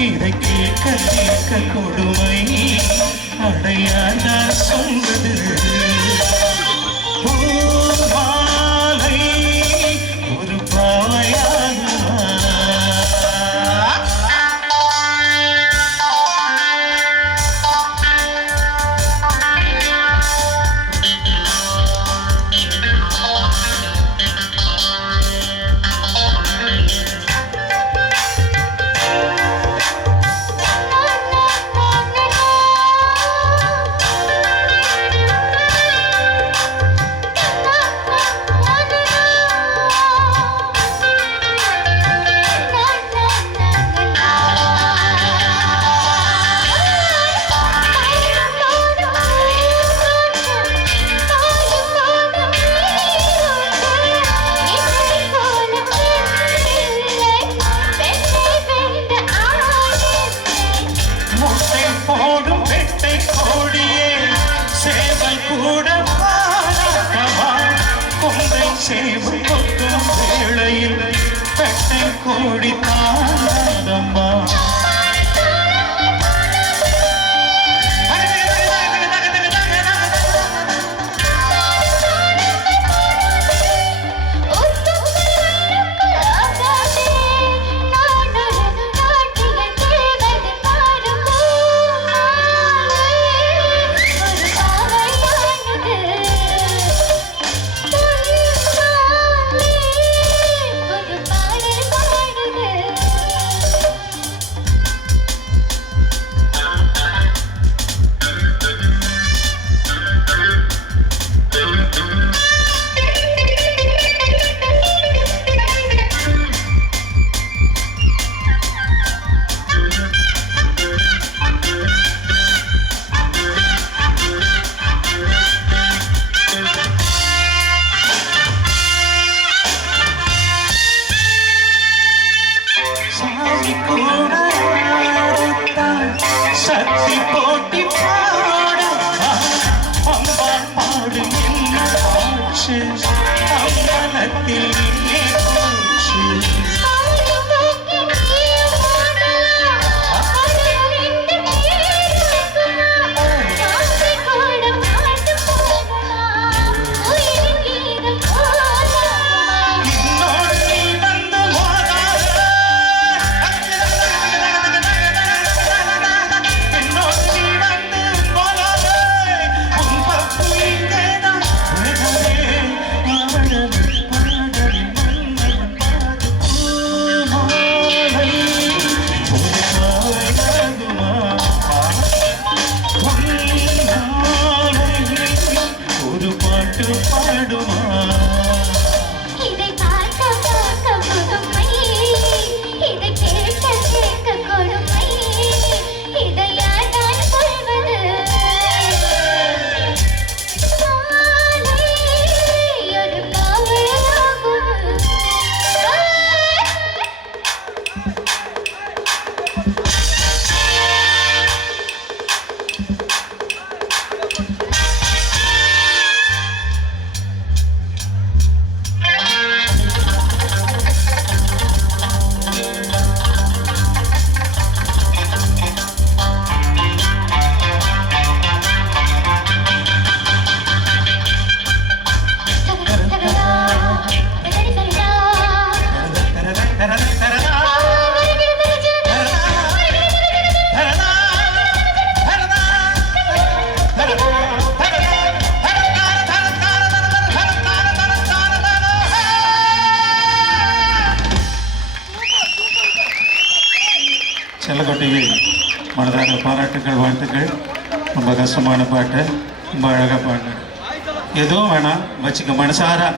இதை கேட்க கேட்க கொடுமை. அடையாதார் சொல்வது போடும் பெட்டை கோடியே. சேவல் கூட பாராட்டவா கொண்டை சேவல் கொத்தும் வேளையில் பெட்டை கோடி சக்தி போட்டி பாட அம்பாள் பாடு என்ன ஆச்சு? அம்பலத்தில் செல்லக்கொட்டையை மனதாக பாராட்டுக்கள் வாழ்த்துக்கள். ரொம்ப கஷ்டமான பாட்டு ரொம்ப அழகாக பாட்டு எதுவும் வேணாம் வச்சுக்க மனசார.